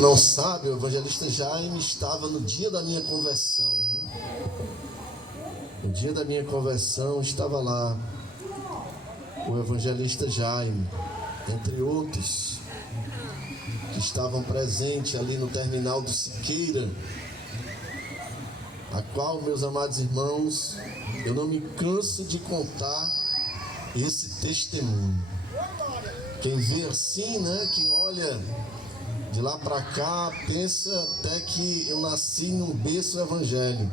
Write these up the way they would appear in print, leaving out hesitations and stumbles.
Não sabe, o evangelista Jaime estava no dia da minha conversão, né? No dia da minha conversão estava lá o evangelista Jaime, entre outros que estavam presentes ali no terminal do Siqueira, a qual, meus amados irmãos, eu não me canso de contar esse testemunho. Quem vê assim, né, quem olha de lá para cá, pensa até que eu nasci num berço evangélico.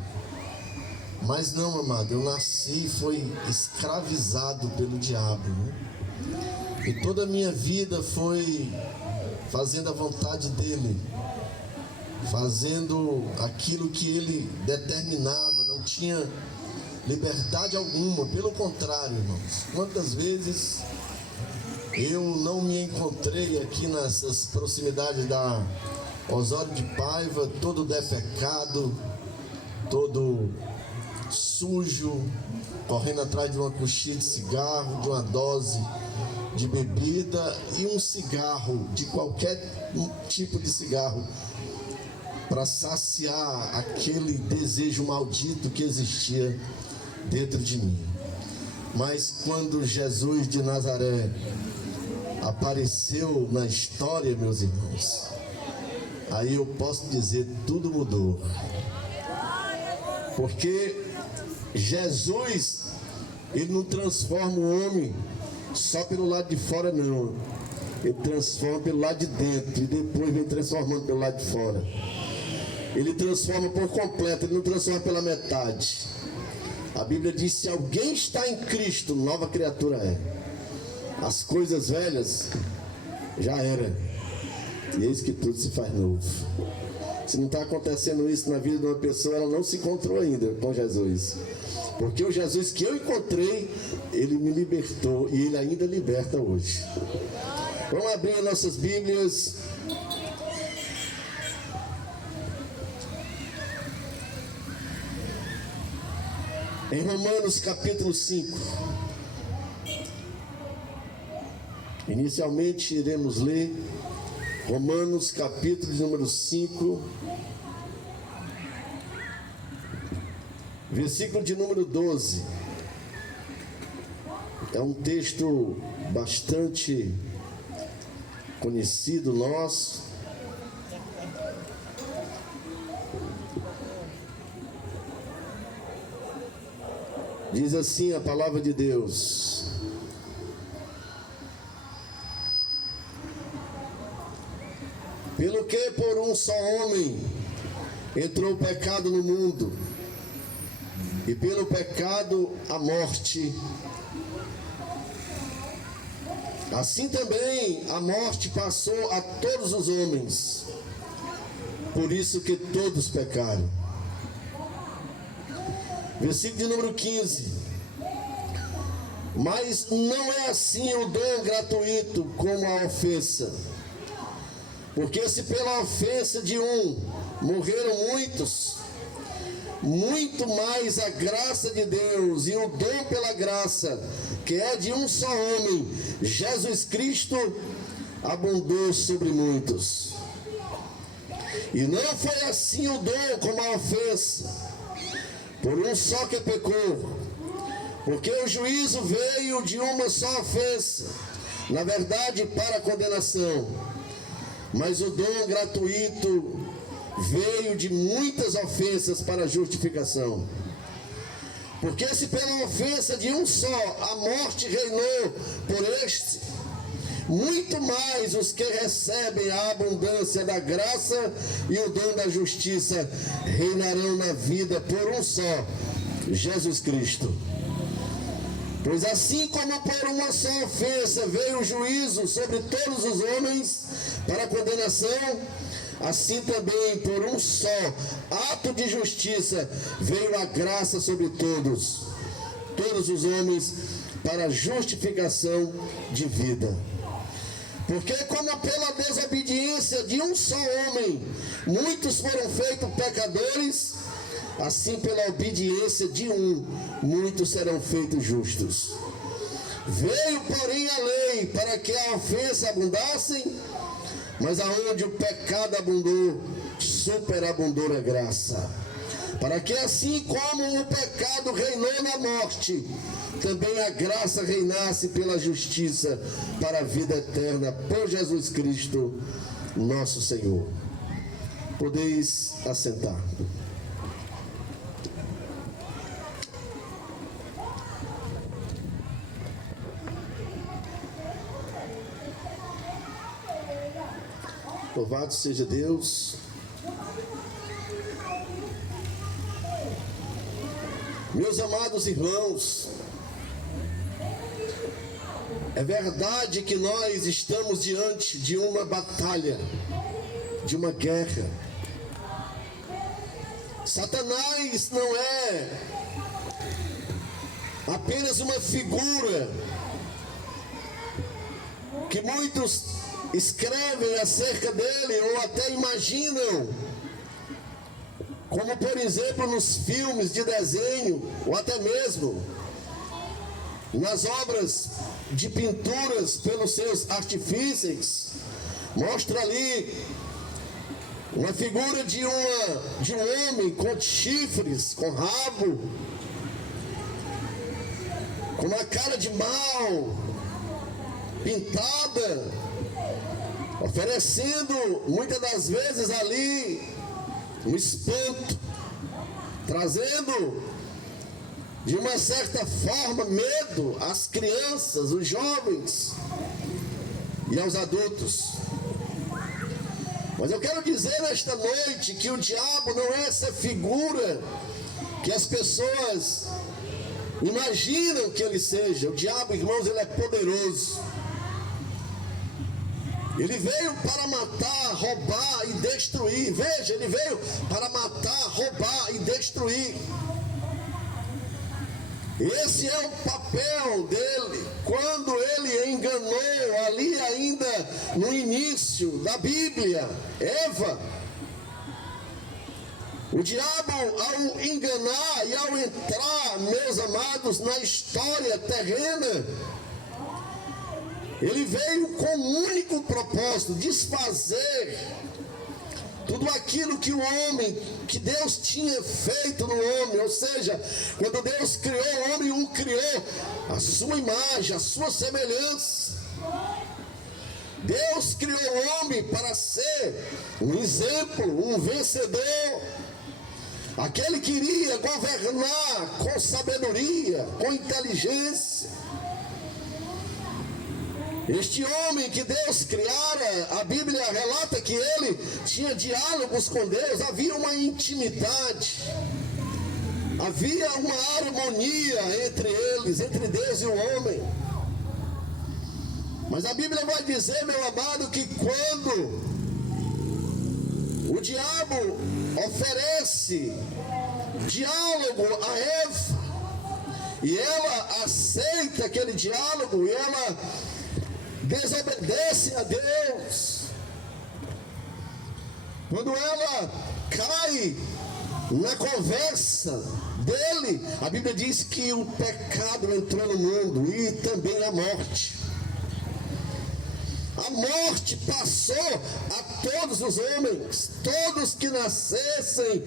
Mas não, amado, eu nasci e fui escravizado pelo diabo, né? E toda a minha vida foi fazendo a vontade dele, fazendo aquilo que ele determinava, não tinha liberdade alguma. Pelo contrário, irmãos, quantas vezes eu não me encontrei aqui nessas proximidades da Osório de Paiva, todo defecado, todo sujo, correndo atrás de uma coxinha de cigarro, de uma dose de bebida e um cigarro, de qualquer tipo de cigarro, para saciar aquele desejo maldito que existia dentro de mim. Mas quando Jesus de Nazaré apareceu na história, meus irmãos, aí eu posso dizer, tudo mudou. Porque Jesus, ele não transforma o homem só pelo lado de fora, não. Ele transforma pelo lado de dentro e depois vem transformando pelo lado de fora. Ele transforma por completo, ele não transforma pela metade. A Bíblia diz: se alguém está em Cristo, nova criatura é. As coisas velhas já eram, e eis que tudo se faz novo. Se não está acontecendo isso na vida de uma pessoa, ela não se encontrou ainda com Jesus. Porque o Jesus que eu encontrei, ele me libertou e ele ainda liberta hoje. Vamos abrir nossas Bíblias. Em Romanos capítulo 5. Inicialmente iremos ler Romanos capítulo número 5, versículo de número 12. É um texto bastante conhecido nosso. Diz assim a palavra de Deus: pelo que por um só homem entrou o pecado no mundo, e pelo pecado a morte, assim também a morte passou a todos os homens, por isso que todos pecaram. Versículo de número 15. Mas não é assim o dom gratuito como a ofensa. Porque se pela ofensa de um morreram muitos, muito mais a graça de Deus e o dom pela graça, que é de um só homem, Jesus Cristo, abundou sobre muitos. E não foi assim o dom como a ofensa, por um só que pecou. Porque o juízo veio de uma só ofensa, na verdade para a condenação. Mas o dom gratuito veio de muitas ofensas para a justificação. Porque se pela ofensa de um só a morte reinou por este, muito mais os que recebem a abundância da graça e o dom da justiça reinarão na vida por um só, Jesus Cristo. Pois assim como por uma só ofensa veio o juízo sobre todos os homens para a condenação, assim também por um só ato de justiça veio a graça sobre todos os homens para a justificação de vida. Porque como pela desobediência de um só homem muitos foram feitos pecadores, assim pela obediência de um muitos serão feitos justos. Veio porém a lei para que a ofensa abundasse, mas aonde o pecado abundou, superabundou a graça. Para que assim como o pecado reinou na morte, também a graça reinasse pela justiça para a vida eterna, por Jesus Cristo, nosso Senhor. Podeis assentar. Louvado seja Deus. Meus amados irmãos, é verdade que nós estamos diante de uma batalha, de uma guerra. Satanás não é apenas uma figura que muitos escrevem acerca dele ou até imaginam, como por exemplo nos filmes de desenho ou até mesmo nas obras de pinturas pelos seus artífices. Mostra ali uma figura de um homem com chifres, com rabo, com uma cara de mal pintada, oferecendo muitas das vezes ali um espanto, trazendo de uma certa forma medo às crianças, os jovens e aos adultos. Mas eu quero dizer nesta noite que o diabo não é essa figura que as pessoas imaginam que ele seja. O diabo, irmãos, ele é poderoso. Ele veio para matar, roubar e destruir. Veja, ele veio para matar, roubar e destruir. Esse é o papel dele. Quando ele enganou ali ainda no início da Bíblia, Eva, o diabo, ao enganar e ao entrar, meus amados, na história terrena, ele veio com um único propósito: desfazer tudo aquilo que o homem, que Deus tinha feito no homem. Ou seja, quando Deus criou o homem, o criou à sua imagem, à sua semelhança. Deus criou o homem para ser um exemplo, um vencedor, aquele que iria governar com sabedoria, com inteligência. Este homem que Deus criara, a Bíblia relata que ele tinha diálogos com Deus, havia uma intimidade, havia uma harmonia entre eles, entre Deus e o homem. Mas a Bíblia vai dizer, meu amado, que quando o diabo oferece diálogo a Eva, e ela aceita aquele diálogo, e ela desobedece a Deus, quando ela cai na conversa dele, a Bíblia diz que o pecado entrou no mundo e também a morte. A morte passou a todos os homens, todos que nascessem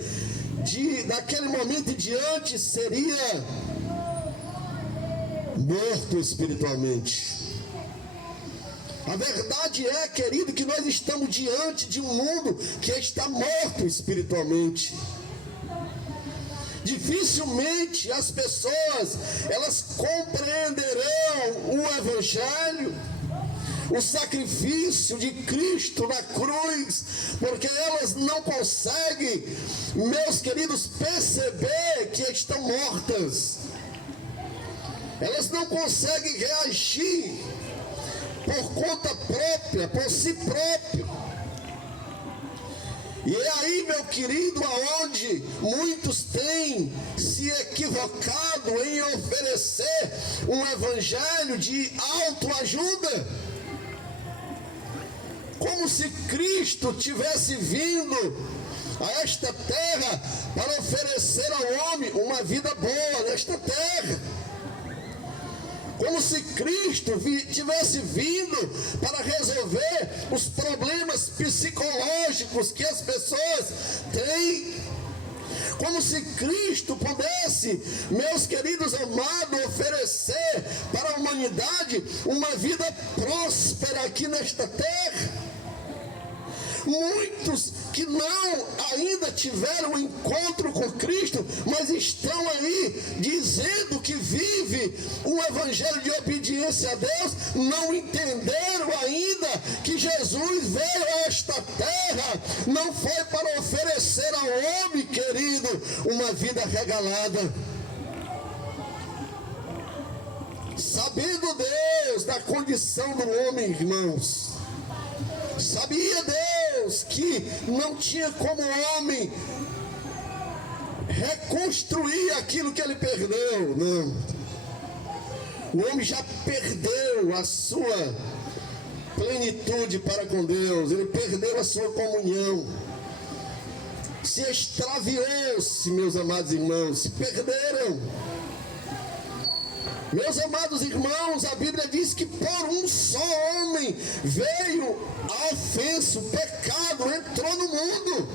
daquele momento em diante seria morto espiritualmente. A verdade é, querido, que nós estamos diante de um mundo que está morto espiritualmente. Dificilmente as pessoas, elas compreenderão o Evangelho, o sacrifício de Cristo na cruz, porque elas não conseguem, meus queridos, perceber que estão mortas. Elas não conseguem reagir por conta própria, por si próprio. E é aí, meu querido, aonde muitos têm se equivocado em oferecer um evangelho de autoajuda, como se Cristo tivesse vindo a esta terra para oferecer ao homem uma vida boa nesta terra. como se Cristo tivesse vindo para resolver os problemas psicológicos que as pessoas têm. Como se Cristo pudesse, meus queridos amados, oferecer para a humanidade uma vida próspera aqui nesta terra. Muitos que não ainda tiveram um encontro com Cristo, mas estão aí dizendo que vive um evangelho de obediência a Deus, não entenderam ainda que Jesus veio a esta terra, não foi para oferecer ao homem, querido, uma vida regalada. Sabendo Deus da condição do homem, irmãos, sabia Deus que não tinha como o homem reconstruir aquilo que ele perdeu, não. O homem já perdeu a sua plenitude para com Deus, ele perdeu a sua comunhão, se extraviou-se, meus amados irmãos, se perderam. Meus amados irmãos, a Bíblia diz que por um só homem veio a ofensa, o pecado entrou no mundo.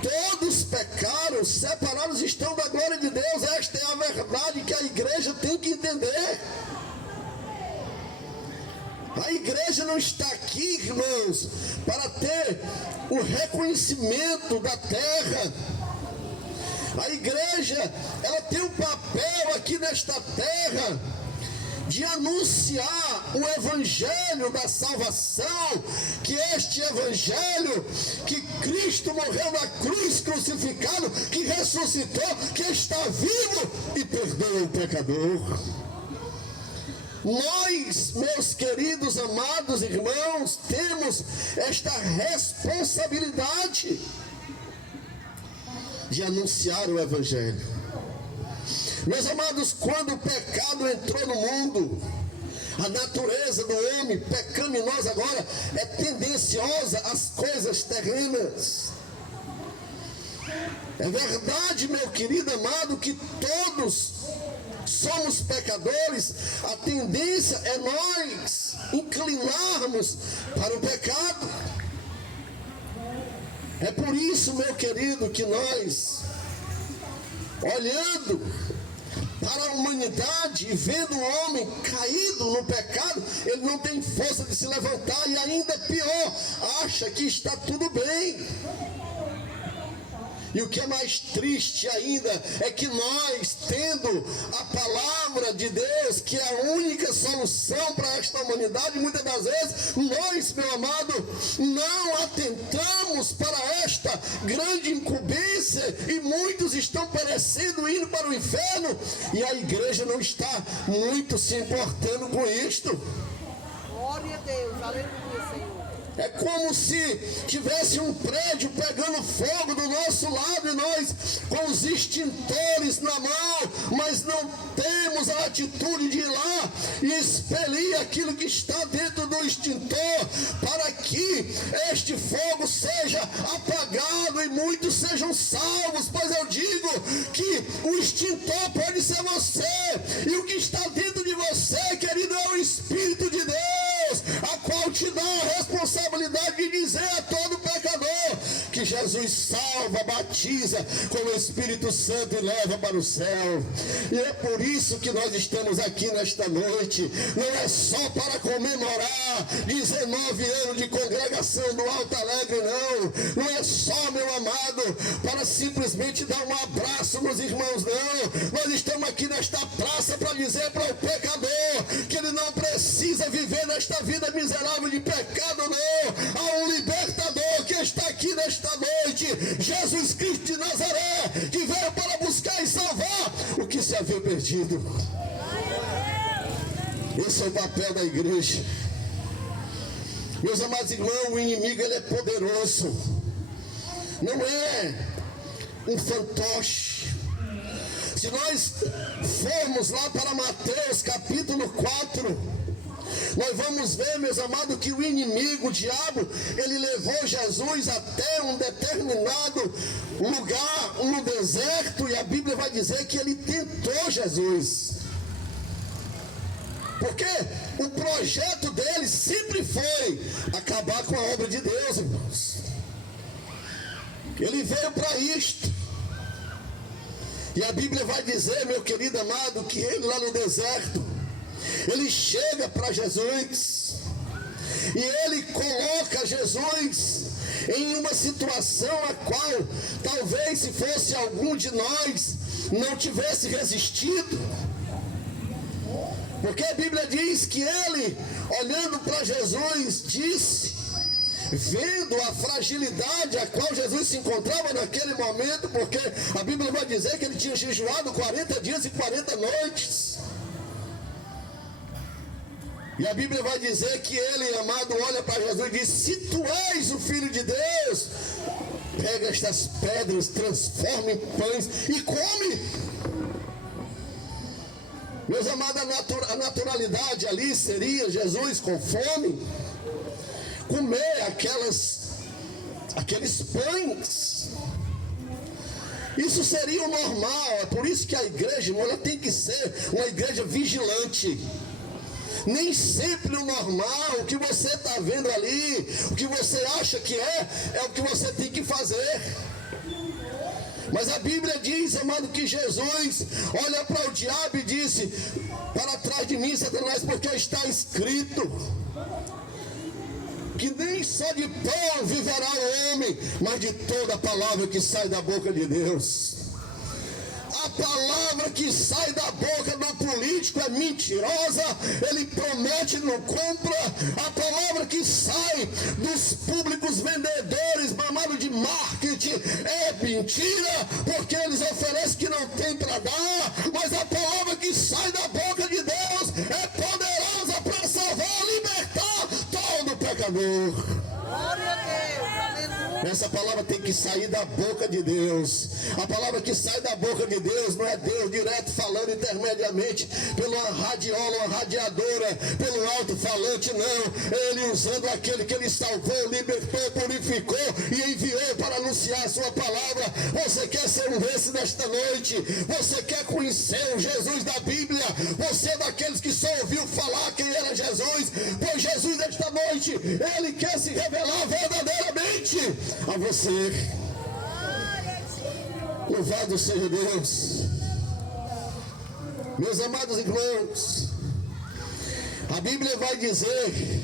Todos pecaram, separados estão da glória de Deus. Esta é a verdade que a igreja tem que entender. A igreja não está aqui, irmãos, para ter o reconhecimento da terra. A igreja, ela tem um papel aqui nesta terra de anunciar o evangelho da salvação, que este evangelho, que Cristo morreu na cruz crucificado, que ressuscitou, que está vivo e perdoa o pecador. Nós, meus queridos amados irmãos, temos esta responsabilidade de anunciar o evangelho. Meus amados, quando o pecado entrou no mundo, a natureza do homem pecaminosa agora é tendenciosa às coisas terrenas. É verdade, meu querido amado, que todos somos pecadores. A tendência é nós inclinarmos para o pecado. É por isso, meu querido, que nós, olhando para a humanidade e vendo o homem caído no pecado, ele não tem força de se levantar e ainda pior, acha que está tudo bem. E o que é mais triste ainda é que nós, tendo a palavra de Deus, que é a única solução para esta humanidade, muitas das vezes, nós, meu amado, não atentamos para esta grande incumbência e muitos estão perecendo, indo para o inferno, e a igreja não está muito se importando com isto. Glória a Deus, aleluia, Senhor. É como se tivesse um prédio pegando fogo do nosso lado e nós com os extintores na mão, mas não temos a atitude de ir lá e expelir aquilo que está dentro do extintor para que este fogo seja apagado e muitos sejam salvos. Pois eu digo que o extintor pode ser você, e o que está dentro de você, querido, é o Espírito de Deus, a qual te dá a responsabilidade de dizer a todo pecador que Jesus salva, batiza com o Espírito Santo e leva para o céu. E é por isso que nós estamos aqui nesta noite. Não é só para comemorar 19 anos de congregação do Alto Alegre, não. Não é só, meu amado, para simplesmente dar um abraço nos irmãos, não. Nós estamos aqui nesta praça para dizer para o pecador que ele não precisa viver nesta vida miserável de pecado, não. Há um libertador que está aqui nesta noite, Jesus Cristo de Nazaré, que veio para buscar e salvar o que se havia perdido. Esse é o papel da igreja. Meus amados irmãos, o inimigo, ele é poderoso, não é um fantoche. Se nós formos lá para Mateus capítulo 4, nós vamos ver, meus amados, que o inimigo, o diabo, ele levou Jesus até um determinado lugar, no deserto, e a Bíblia vai dizer que ele tentou Jesus. Porque o projeto dele sempre foi acabar com a obra de Deus, irmãos. Ele veio para isto. E a Bíblia vai dizer, meu querido amado, que ele lá no deserto, ele chega para Jesus. E ele coloca Jesus em uma situação a qual, talvez se fosse algum de nós, não tivesse resistido. Porque a Bíblia diz que ele, olhando para Jesus, disse, vendo a fragilidade a qual Jesus se encontrava naquele momento, porque a Bíblia vai dizer que ele tinha jejuado 40 dias e 40 noites. E a Bíblia vai dizer que ele, amado, olha para Jesus e diz, se tu és o Filho de Deus, pega estas pedras, transforma em pães e come. Meus amados, a naturalidade ali seria Jesus com fome, comer aqueles pães. Isso seria o normal. É por isso que a igreja, ela tem que ser uma igreja vigilante. Nem sempre o normal, o que você está vendo ali, o que você acha que é o que você tem que fazer. Mas a Bíblia diz, amado, que Jesus olha para o diabo e disse, para trás de mim, Satanás, porque está escrito que nem só de pão viverá o homem, mas de toda a palavra que sai da boca de Deus. A palavra que sai da boca do político é mentirosa, ele promete e não cumpre. A palavra que sai dos públicos vendedores, mamado de marketing, é mentira, porque eles oferecem que não tem para dar. Mas a palavra que sai da boca de Deus é poderosa para salvar, libertar todo pecador. Glória a Deus, aleluia. Essa palavra tem que sair da boca de Deus. A palavra que sai da boca de Deus não é Deus direto falando intermediamente pela radiola, uma radiadora, pelo alto-falante, não. Ele usando aquele que ele salvou, libertou, purificou e enviou para anunciar a sua palavra. Você quer ser um desses nesta noite? Você quer conhecer o Jesus da Bíblia? Você é daqueles que só ouviu falar quem era Jesus? Pois Jesus esta noite, ele quer se revelar verdadeiramente a você. Louvado seja Deus. Meus amados irmãos, a Bíblia vai dizer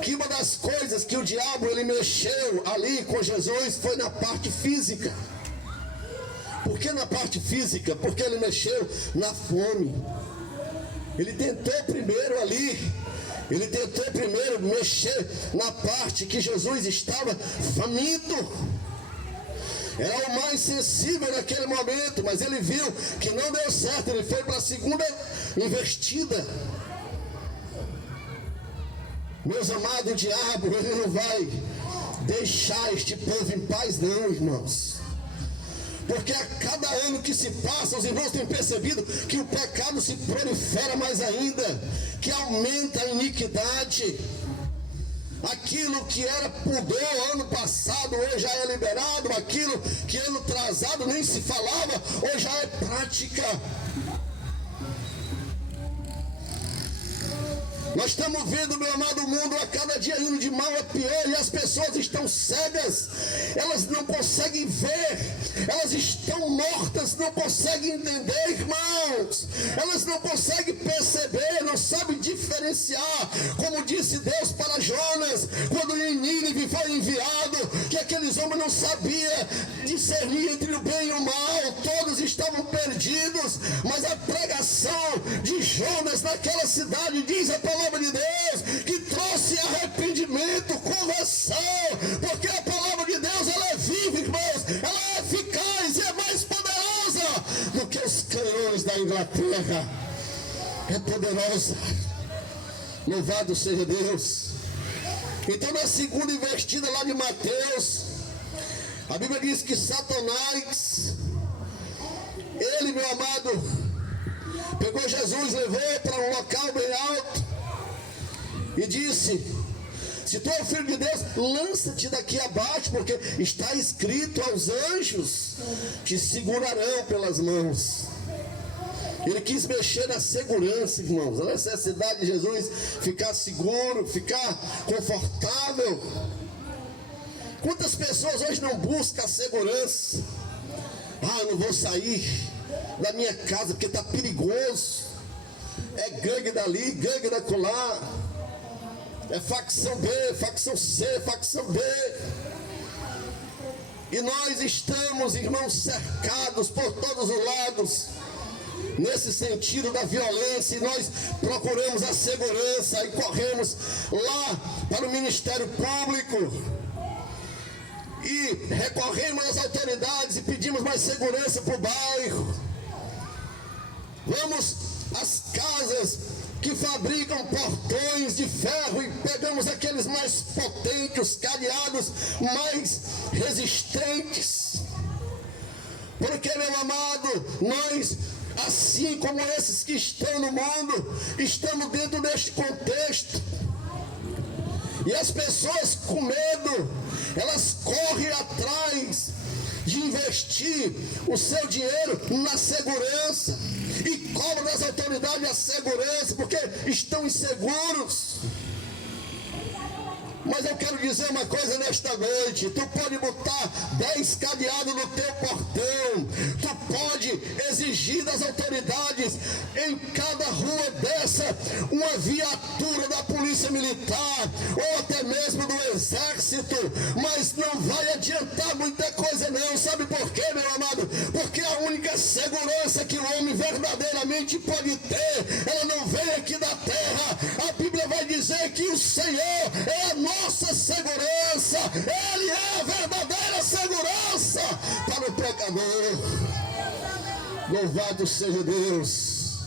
que uma das coisas que o diabo ele mexeu ali com Jesus foi na parte física. Por que na parte física? Porque ele mexeu na fome. Ele tentou primeiro mexer na parte que Jesus estava faminto. Era o mais sensível naquele momento, mas ele viu que não deu certo, ele foi para a segunda investida. Meus amados, o diabo, ele não vai deixar este povo em paz não, irmãos. Porque a cada ano que se passa, os irmãos têm percebido que o pecado se prolifera mais ainda, que aumenta a iniquidade. Aquilo que era pudor ano passado, hoje já é liberado. Aquilo que ano atrasado nem se falava, hoje já é prática. Nós estamos vendo, meu amado, o mundo a cada dia indo de mal a pior, e as pessoas estão cegas, elas não conseguem ver, elas estão mortas, não conseguem entender, irmãos, elas não conseguem perceber, não sabem diferenciar, como disse Deus para Jonas, quando em Nínive foi enviado, que aqueles homens não sabiam discernir entre o bem e o mal, todos estavam perdidos, mas a pregação de Jonas naquela cidade, diz a palavra de Deus, que trouxe arrependimento, conversão, porque a palavra de Deus, ela é viva, irmãos, ela é eficaz e é mais poderosa do que os canhões da Inglaterra, é poderosa. Louvado seja Deus. Então na segunda investida lá de Mateus, a Bíblia diz que Satanás, ele, meu amado, pegou Jesus, levou para um local bem alto e disse: se tu é o Filho de Deus, lança-te daqui abaixo, porque está escrito: aos anjos te segurarão pelas mãos. Ele quis mexer na segurança, irmãos, a necessidade de Jesus ficar seguro, ficar confortável. Quantas pessoas hoje não buscam a segurança? Eu não vou sair da minha casa porque está perigoso. É gangue dali, gangue da colar. É facção B, facção C, facção D. E nós estamos, irmãos, cercados por todos os lados, nesse sentido da violência, e nós procuramos a segurança e corremos lá para o Ministério Público e recorremos às autoridades e pedimos mais segurança para o bairro. Vamos às casas que fabricam portões de ferro e pegamos aqueles mais potentes, os cadeados mais resistentes. Porque, meu amado, nós, assim como esses que estão no mundo, estamos dentro deste contexto. E as pessoas com medo, elas correm atrás de investir o seu dinheiro na segurança e cobram das autoridades a segurança porque estão inseguros. Mas eu quero dizer uma coisa nesta noite: tu pode botar 10 cadeados no teu portão, tu pode exigir das autoridades em cada rua dessa uma viatura da polícia militar ou até mesmo do exército, mas não vai adiantar muita coisa não. Sabe por quê, meu amado? Porque a única segurança que o homem verdadeiramente pode ter, ela não vem aqui da terra. A Bíblia vai dizer que o Senhor é a nossa segurança, Ele é a verdadeira segurança para o pecador. Louvado seja Deus,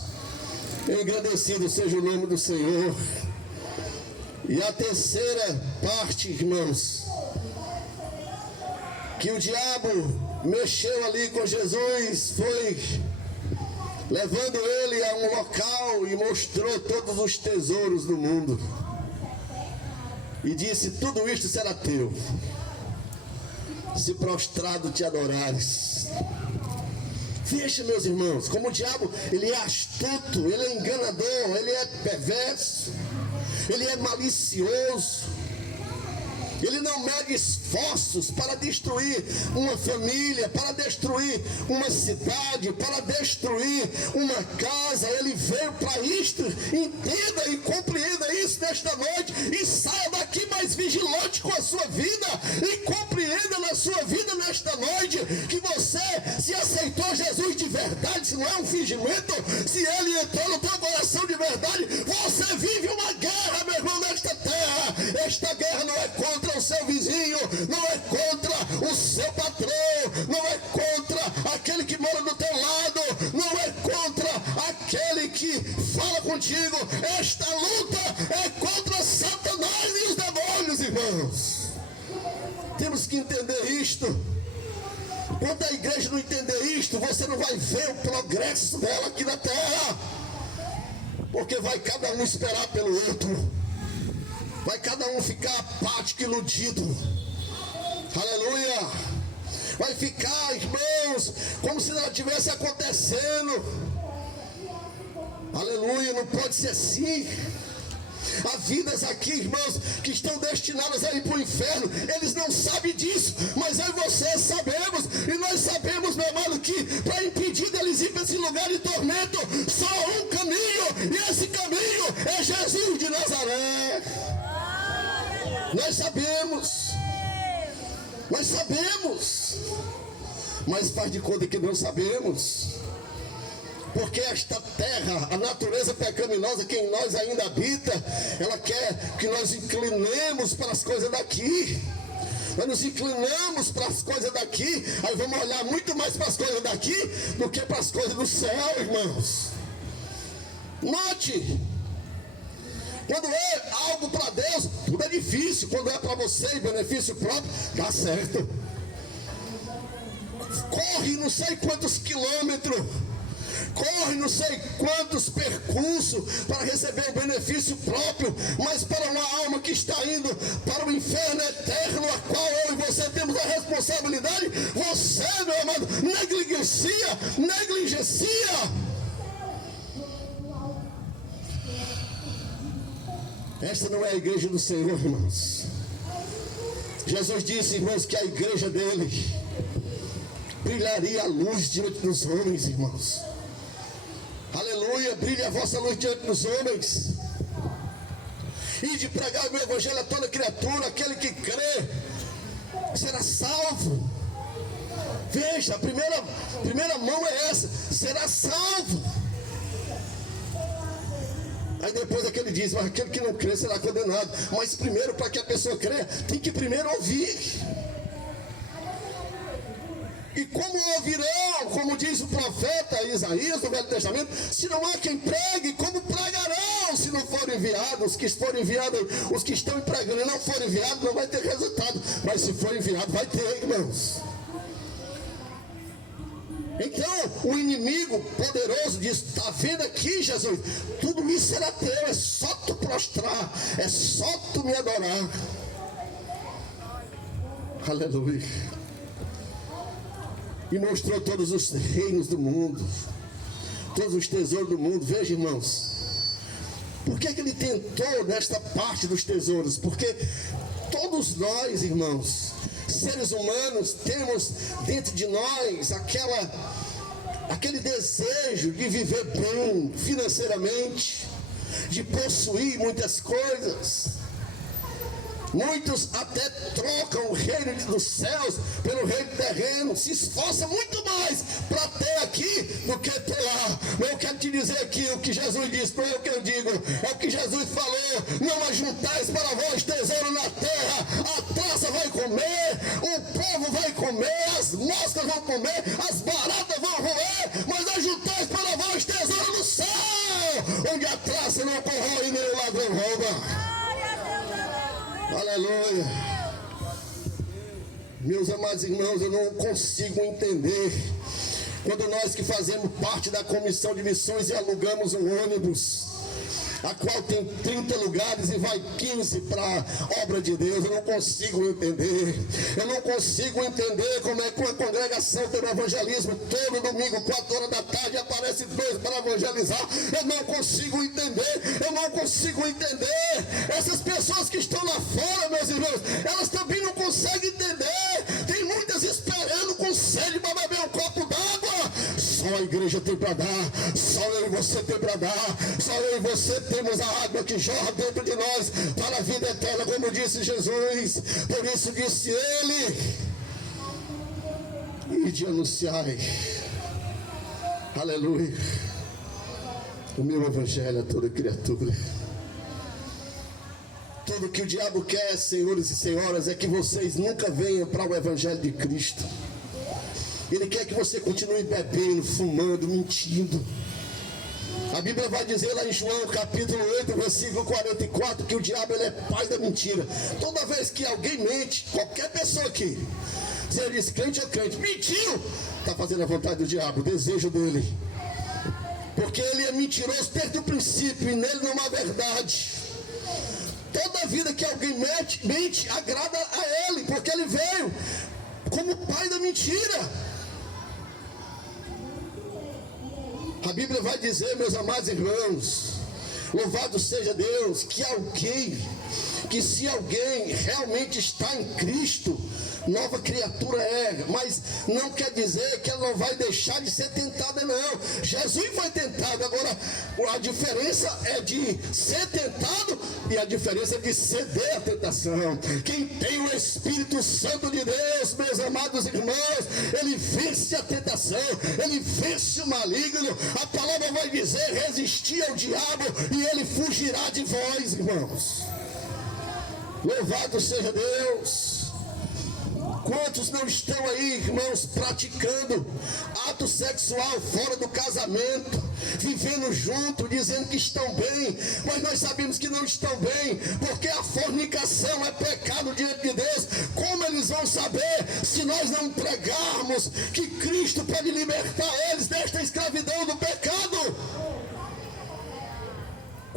engrandecido seja o nome do Senhor. E a terceira parte, irmãos, que o diabo mexeu ali com Jesus, foi levando ele a um local e mostrou todos os tesouros do mundo. E disse: tudo isto será teu, se prostrado te adorares. Veja, meus irmãos, como o diabo, ele é astuto, ele é enganador, ele é perverso, ele é malicioso. Ele não mede esforços para destruir uma família, para destruir uma cidade, para destruir uma casa. Ele veio para isto. Entenda e compreenda isso nesta noite e saia daqui mais vigilante com a sua vida. E compreenda na sua vida nesta noite que você, se aceitou Jesus de verdade, se não é um fingimento, se Ele entrou no teu coração de verdade, você vive uma guerra, meu irmão, nesta terra. Esta guerra não é contra o seu vizinho, não é contra o seu patrão, não é contra aquele que mora do teu lado, não é contra aquele que fala contigo. Esta luta é contra Satanás e os demônios, irmãos. Temos que entender isto. Quando a igreja não entender isto, você não vai ver o progresso dela aqui na terra, porque vai cada um esperar pelo outro. Vai cada um ficar apático, iludido. Aleluia. Vai ficar, irmãos, como se nada tivesse acontecendo. Aleluia, não pode ser assim. Há vidas aqui, irmãos, que estão destinadas a ir para o inferno. Eles não sabem disso, mas eu e você sabemos. E nós sabemos, meu amado, que para impedir deles ir para esse lugar de tormento, só há um caminho. E esse caminho é Jesus de Nazaré. Nós sabemos, mas faz de conta que não sabemos, porque esta terra, a natureza pecaminosa que em nós ainda habita, ela quer que nós inclinemos para as coisas daqui. Nós nos inclinamos para as coisas daqui, aí vamos olhar muito mais para as coisas daqui do que para as coisas do céu, irmãos. Note, quando é algo para Deus, tudo é difícil. Quando é para você e benefício próprio, dá certo. Corre não sei quantos quilômetros, corre não sei quantos percursos para receber o benefício próprio, mas para uma alma que está indo para o inferno eterno, a qual eu e você temos a responsabilidade, você, meu amado, negligencia. Esta não é a igreja do Senhor, irmãos. Jesus disse, irmãos, que a igreja dele brilharia a luz diante dos homens, irmãos. Aleluia, brilha a vossa luz diante dos homens. E de pregar o meu evangelho a toda criatura, aquele que crê será salvo. Veja, a primeira mão é essa, será salvo. Aí depois aquele diz, mas aquele que não crê será condenado. Mas primeiro, para que a pessoa crê, tem que primeiro ouvir. E como ouvirão, como diz o profeta Isaías no Velho Testamento, se não há quem pregue, como pregarão se não forem enviados? Os que forem enviados, os que estão pregando e não forem enviados, não vai ter resultado. Mas se for enviado, vai ter, irmãos. Então, o inimigo poderoso diz, está vendo aqui, Jesus? Tudo isso será teu, é só tu prostrar, é só tu me adorar. Aleluia. E mostrou todos os reinos do mundo, todos os tesouros do mundo. Veja, irmãos, por que ele tentou nesta parte dos tesouros? Porque todos nós, irmãos, seres humanos, temos dentro de nós aquele desejo de viver bem financeiramente, de possuir muitas coisas. Muitos até trocam o reino dos céus pelo reino terreno, se esforçam muito mais para ter aqui do que ter lá. Mas eu quero te dizer aqui o que Jesus disse, não é o que eu digo, é o que Jesus falou: não ajuntais para vós tesouro na terra, a traça vai comer, o povo vai comer, as moscas vão comer, as baratas vão roer, mas ajuntais para vós tesouro no céu, onde a traça não corrói e nem o ladrão rouba. Aleluia. Meus amados irmãos, eu não consigo entender quando nós que fazemos parte da comissão de missões e alugamos um ônibus, a qual tem 30 lugares e vai 15 para a obra de Deus. Eu não consigo entender. Eu não consigo entender como é que uma congregação tem um evangelismo todo domingo, 4 horas da tarde, aparece 2 para evangelizar. Eu não consigo entender. Eu não consigo entender. Essas pessoas que estão lá fora, meus irmãos, elas também não conseguem entender. Tem muitas esperando com sede para beber um copo d'água. Só a igreja tem para dar. Só eu e você tem para dar. Só eu e você temos a água que jorra dentro de nós para a vida eterna, como disse Jesus. Por isso disse ele: ide anunciai, aleluia, o meu evangelho a toda criatura. Tudo que o diabo quer, senhores e senhoras, é que vocês nunca venham para o evangelho de Cristo. Ele quer que você continue bebendo, fumando, mentindo. A Bíblia vai dizer lá em João capítulo 8, versículo 44, que o diabo ele é pai da mentira. Toda vez que alguém mente, qualquer pessoa aqui, se ele diz crente ou crente, mentiu, está fazendo a vontade do diabo, o desejo dele. Porque ele é mentiroso desde o princípio e nele não há verdade. Toda vida que alguém mente agrada a ele, porque ele veio como pai da mentira. A Bíblia vai dizer, meus amados irmãos, louvado seja Deus, que se alguém realmente está em Cristo, nova criatura é, mas não quer dizer que ela não vai deixar de ser tentada, não. Jesus foi tentado, agora a diferença é de ser tentado e a diferença é de ceder à tentação. Quem tem o Espírito Santo de Deus, meus amados irmãos, ele vence a tentação, ele vence o maligno. A palavra vai dizer: resistir ao diabo e ele fugirá de vós, irmãos. Louvado seja Deus. Quantos não estão aí, irmãos, praticando ato sexual fora do casamento, vivendo junto, dizendo que estão bem, mas nós sabemos que não estão bem, porque a fornicação é pecado diante de Deus. Como eles vão saber se nós não pregarmos que Cristo pode libertar eles desta escravidão do pecado?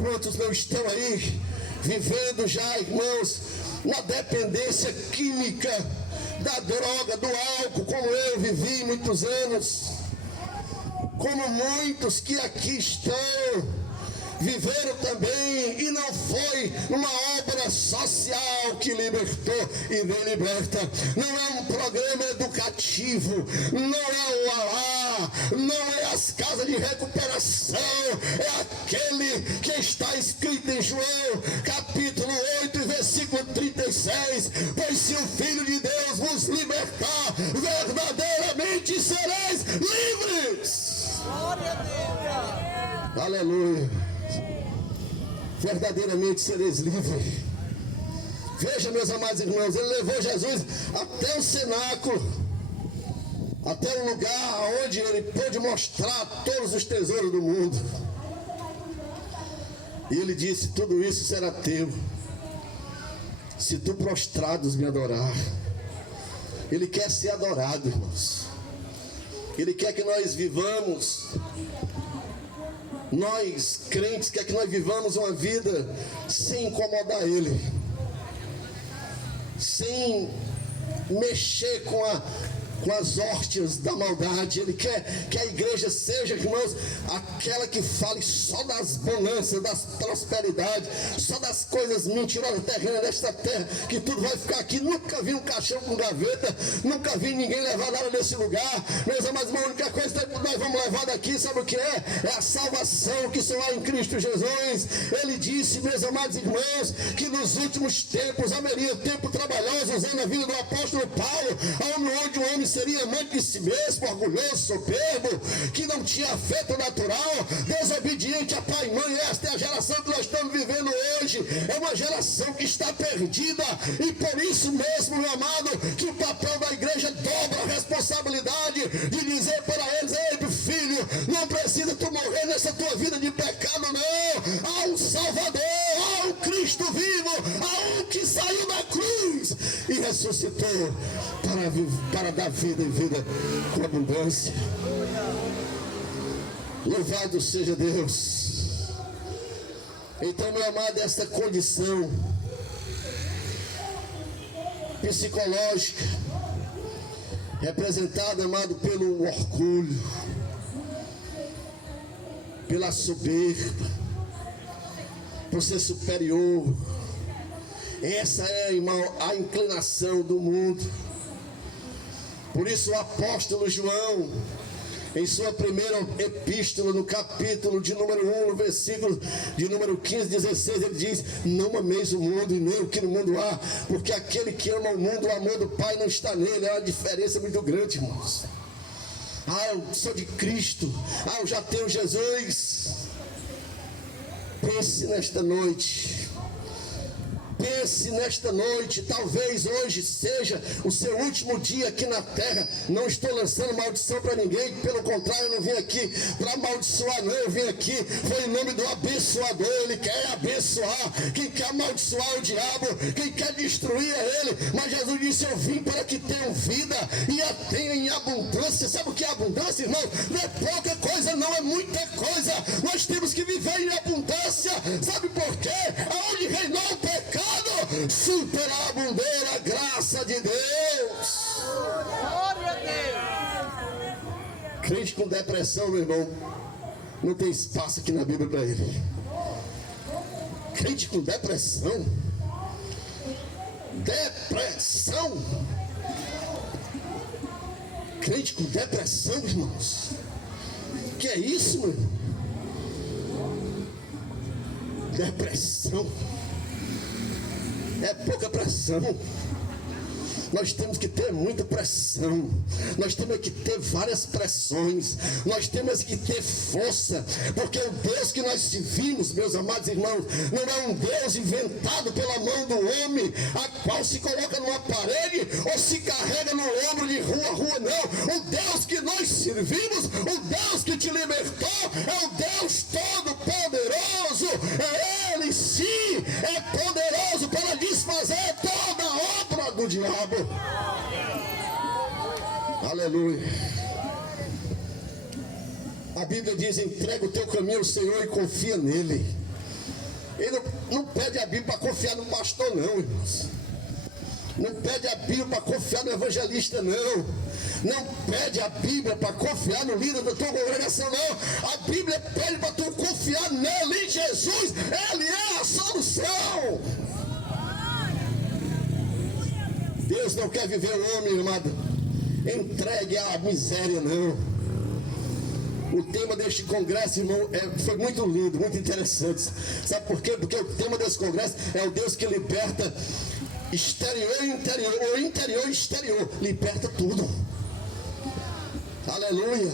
Quantos não estão aí vivendo já, irmãos, na dependência química da droga, do álcool, como eu vivi muitos anos, como muitos que aqui estão viveram também, e não foi uma obra social que libertou e nem liberta. Não é um programa educativo, não é o Alá, não é as casas de recuperação, é aquele que está escrito em João capítulo 8 versículo 36: pois se o Filho de Deus vos libertar, verdadeiramente sereis livres. Glória a Deus. Aleluia. Verdadeiramente sereis livres. Veja, meus amados irmãos, ele levou Jesus até o cenáculo, até o lugar onde ele pôde mostrar todos os tesouros do mundo. E ele disse: tudo isso será teu, se tu prostrados me adorar. Ele quer ser adorado, irmãos. Ele quer que nós vivamos, nós crentes, quer que nós vivamos uma vida sem incomodar Ele, sem mexer com as hóstias da maldade. Ele quer que a igreja seja, irmãos, aquela que fale só das bonanças, das prosperidades, só das coisas mentirosas terrenas desta terra, que tudo vai ficar aqui. Nunca vi um caixão com gaveta, nunca vi ninguém levar nada desse lugar. Meus amados, a única coisa que nós vamos levar daqui, sabe o que é? É a salvação que só há em Cristo Jesus. Ele disse, meus amados irmãos, que nos últimos tempos haveria tempo trabalhoso, usando a vida do apóstolo Paulo, onde o homem seria amante de si mesmo, orgulhoso, soberbo, que não tinha afeto natural, desobediente a pai e mãe. Esta é a geração que nós estamos vivendo hoje. É uma geração que está perdida, e por isso mesmo, meu amado, que o papel da igreja dobra a responsabilidade de dizer para eles: ei, filho, não precisa tu morrer nessa tua vida de pecado, não. Há um Salvador, há um Cristo vivo, há um que saiu da cruz e ressuscitou para dar vida e vida com abundância. Louvado seja Deus. Então, meu amado, essa condição psicológica, representada, amado, pelo orgulho, pela soberba, por ser superior, essa é, irmão, a inclinação do mundo. Por isso o apóstolo João, em sua primeira epístola, no capítulo de número 1, no versículo de número 15, 16, ele diz: não ameis o mundo e nem o que no mundo há, porque aquele que ama o mundo, o amor do Pai não está nele. É uma diferença muito grande, irmãos. Eu sou de Cristo, eu já tenho Jesus. Pense nesta noite, pense nesta noite, talvez hoje seja o seu último dia aqui na terra. Não estou lançando maldição para ninguém, pelo contrário, eu não vim aqui para amaldiçoar, não. Eu vim aqui, foi em nome do abençoador. Ele quer abençoar. Quem quer amaldiçoar o diabo, quem quer destruir é ele. Mas Jesus disse: eu vim para que tenham vida e a tenham em abundância. Sabe o que é abundância, irmão? Não é pouca coisa, não, é muita coisa. Nós temos que viver em abundância. Sabe por quê? Aonde reinou o pecado, superabundou a graça de Deus. Glória a Deus. Crente com depressão, meu irmão, não tem espaço aqui na Bíblia para ele. Crente com depressão, crente com depressão, irmãos, que é isso, meu irmão? Depressão é pouca pressão. Nós temos que ter muita pressão. Nós temos que ter várias pressões. Nós temos que ter força. Porque o Deus que nós servimos, meus amados irmãos, não é um Deus inventado pela mão do homem, a qual se coloca numa parede ou se carrega no ombro de rua a rua, não. O Deus que nós servimos, o Deus que te libertou, é o Deus todo-poderoso. É Ele, sim, é poderoso para desfazer toda a obra do diabo. Aleluia. A Bíblia diz: entrega o teu caminho ao Senhor e confia nele. Ele não pede a Bíblia para confiar no pastor, não, irmãos. Não pede a Bíblia para confiar no evangelista, não. Não pede a Bíblia para confiar no líder da tua congregação, não. A Bíblia pede para tu confiar nele, em Jesus. Ele é a solução. Deus não quer viver um homem, amado, entregue à miséria, não. O tema deste congresso, irmão, foi muito lindo, muito interessante. Sabe por quê? Porque o tema desse congresso é o Deus que liberta exterior e interior, ou interior e exterior, liberta tudo. Aleluia.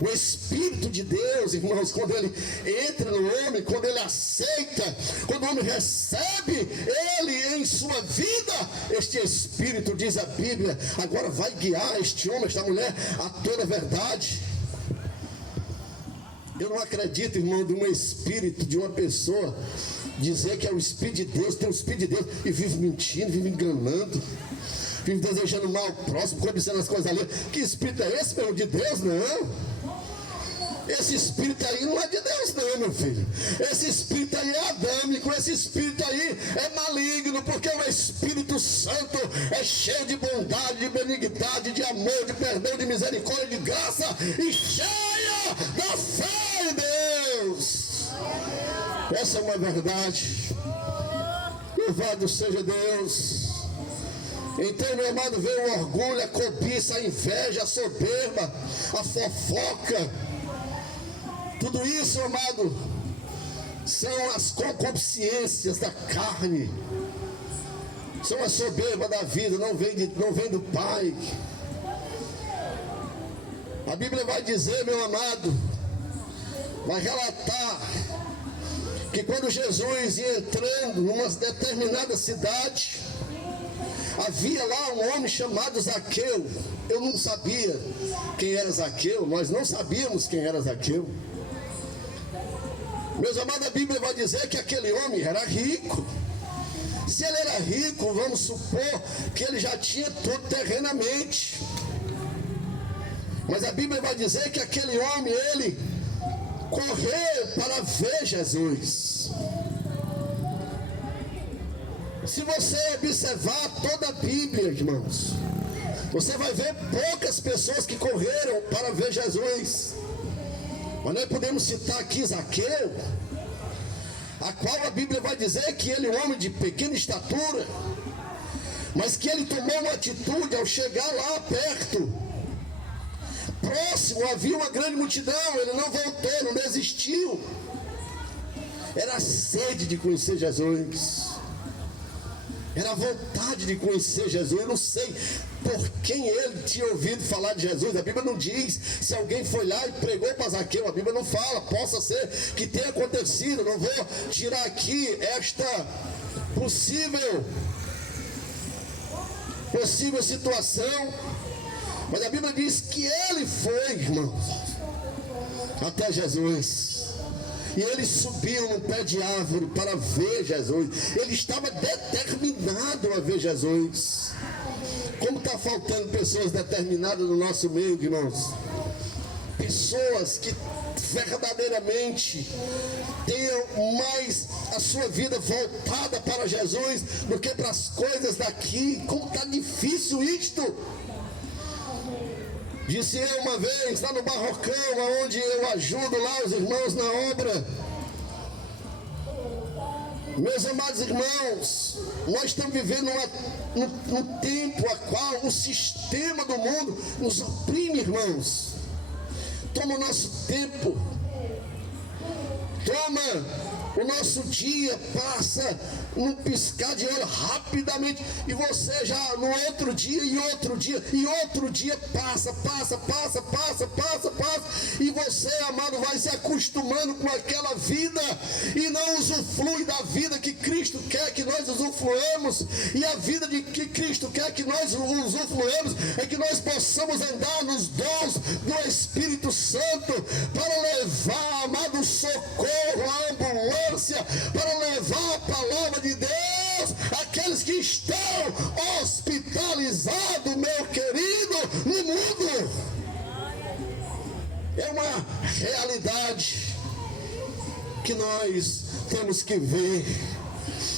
O Espírito de Deus, irmãos, quando ele entra no homem, quando ele aceita, quando o homem recebe ele em sua vida, este Espírito, diz a Bíblia, agora vai guiar este homem, esta mulher, a toda a verdade. Eu não acredito, irmão, de um espírito, de uma pessoa dizer que é o Espírito de Deus, tem o Espírito de Deus e vive mentindo, vive enganando, vive desejando mal ao próximo, cobiçando as coisas ali. Que espírito é esse, meu? De Deus, não. Esse espírito aí não é de Deus, não, meu filho. Esse espírito aí é adâmico, esse espírito aí é maligno, porque o Espírito Santo é cheio de bondade, de benignidade, de amor, de perdão, de misericórdia, de graça e cheia da fé em Deus. Essa é uma verdade. Louvado seja Deus. Então, meu amado, vem o orgulho, a cobiça, a inveja, a soberba, a fofoca. Tudo isso, amado, são as concupiscências da carne, são a soberba da vida, não vem do Pai. A Bíblia vai dizer, meu amado, vai relatar que quando Jesus ia entrando numa determinada cidade, havia lá um homem chamado Zaqueu. Eu não sabia quem era Zaqueu, nós não sabíamos quem era Zaqueu. Meus amados, a Bíblia vai dizer que aquele homem era rico. Se ele era rico, vamos supor que ele já tinha tudo terrenamente. Mas a Bíblia vai dizer que aquele homem, ele correu para ver Jesus. Se você observar toda a Bíblia, irmãos, você vai ver poucas pessoas que correram para ver Jesus. Mas nós podemos citar aqui Zaqueu, a qual a Bíblia vai dizer que ele é um homem de pequena estatura, mas que ele tomou uma atitude ao chegar lá perto. Próximo havia uma grande multidão, ele não voltou, não desistiu. Era a sede de conhecer Jesus. Era a vontade de conhecer Jesus. Eu não sei por quem ele tinha ouvido falar de Jesus. A Bíblia não diz se alguém foi lá e pregou para Zaqueu. A Bíblia não fala. Possa ser que tenha acontecido. Não vou tirar aqui esta possível situação. Mas a Bíblia diz que ele foi, irmãos, até Jesus. E ele subiu num pé de árvore para ver Jesus. Ele estava determinado a ver Jesus. Como está faltando pessoas determinadas no nosso meio, irmãos? Pessoas que verdadeiramente tenham mais a sua vida voltada para Jesus do que para as coisas daqui. Como está difícil isto. Disse eu uma vez, lá no Barrocão, onde eu ajudo lá os irmãos na obra. Meus amados irmãos, nós estamos vivendo num tempo a qual o sistema do mundo nos oprime, irmãos. Toma o nosso tempo, toma o nosso dia, passa num piscar de olho rapidamente, e você já no outro dia, e outro dia, e outro dia passa, e você, amado, vai se acostumando com aquela vida, e não usufrui da vida que Cristo quer que nós usufruamos. E a vida de que Cristo quer que nós usufruamos é que nós possamos andar nos dons do Espírito Santo, para levar, amado, socorro, a ambulância, para levar a palavra de Deus àqueles que estão hospitalizados, meu querido, no mundo. É uma realidade que nós temos que ver.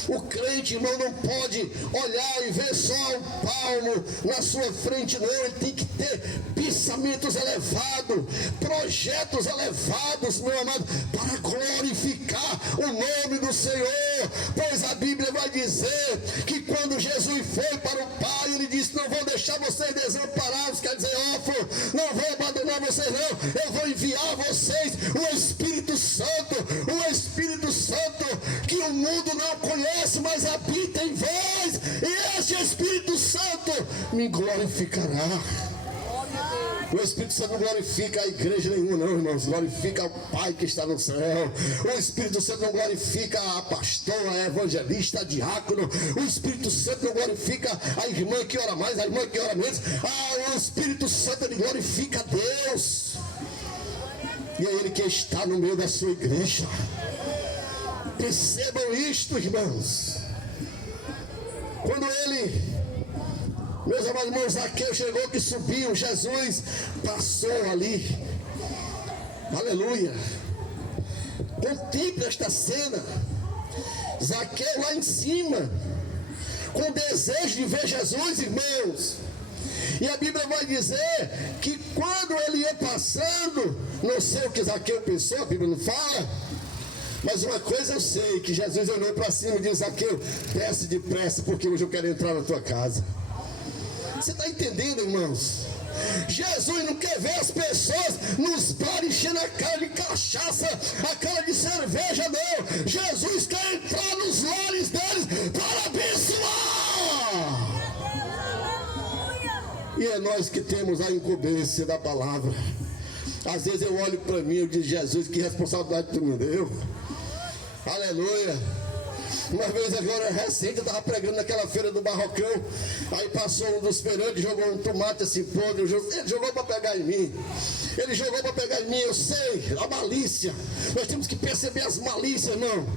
O crente, irmão, não pode olhar e ver só um palmo na sua frente, não. Ele tem que ter pensamentos elevados, projetos elevados, meu amado, para glorificar o nome do Senhor. Pois a Bíblia vai dizer que quando Jesus foi para o Pai, ele disse: não vou deixar vocês desamparados, quer dizer, órfãos, não vou abandonar vocês não, eu vou enviar a vocês o Espírito Santo, que o mundo não conhece, mas habita em vós, e esse Espírito Santo me glorificará. O Espírito Santo não glorifica a igreja nenhuma, não, irmãos. Glorifica o Pai que está no céu. O Espírito Santo não glorifica a pastora, a evangelista, a diácono. O Espírito Santo não glorifica a irmã que ora mais, a irmã que ora menos. O Espírito Santo, ele glorifica a Deus. E é Ele que está no meio da sua igreja. Percebam isto, irmãos. Quando ele, meus amados irmãos, Zaqueu chegou que subiu, Jesus passou ali. Aleluia. Contemple esta cena. Zaqueu lá em cima, com desejo de ver Jesus, irmãos. E a Bíblia vai dizer que quando ele ia passando, não sei o que Zaqueu pensou, a Bíblia não fala, mas uma coisa eu sei, que Jesus olhou para cima e disse: Zaqueu, desce depressa, porque hoje eu quero entrar na tua casa. Você está entendendo, irmãos? Jesus não quer ver as pessoas nos bares enchendo a cara de cachaça, a cara de cerveja, não. Jesus quer entrar nos lares deles para abençoar. E é nós que temos a incumbência da palavra. Às vezes eu olho para mim e digo: Jesus, que responsabilidade tu me deu. Aleluia. Uma vez agora recente, eu estava pregando naquela feira do Barrocão. Aí passou um dos feirantes, jogou um tomate assim podre. Ele jogou para pegar em mim. Eu sei, a malícia. Nós temos que perceber as malícias, irmão.